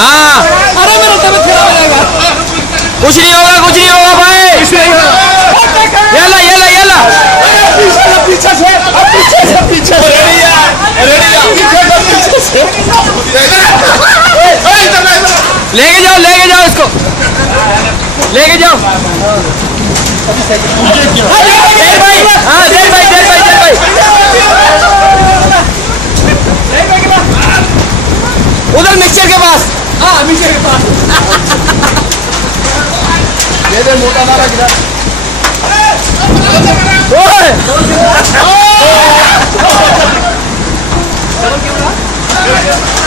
हाँ अरे मेरा तबीयत खराब हो जाएगा। कुछ नहीं होगा भाई। येला पीछे से लेके जाओ इसको लेके जाओ। देख भाई उधर मिक्सचर के पास। हाँ मिक्सचर के पास दे मोटा नारा गिरा।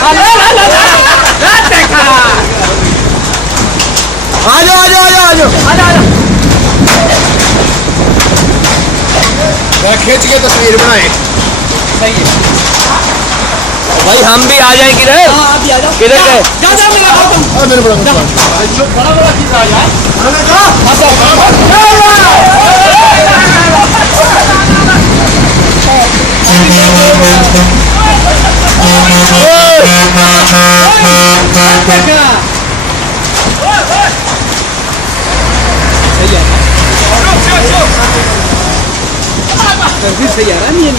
आ जाओ। खींच के तस्वीर बनाए। सही है भाई हम भी आ जाए किधर। हाँ आप भी आ जाओ। किधर गए? जा मैं लगाता हूँ। मेरे बड़ा बड़ा चीज आ यार। सर्विस सही आ रहा नहीं है।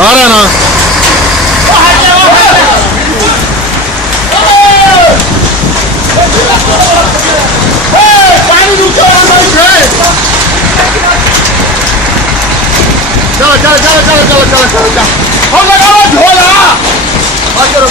आ रहा ना। चलो। हम लगाओ झोला। बात करो।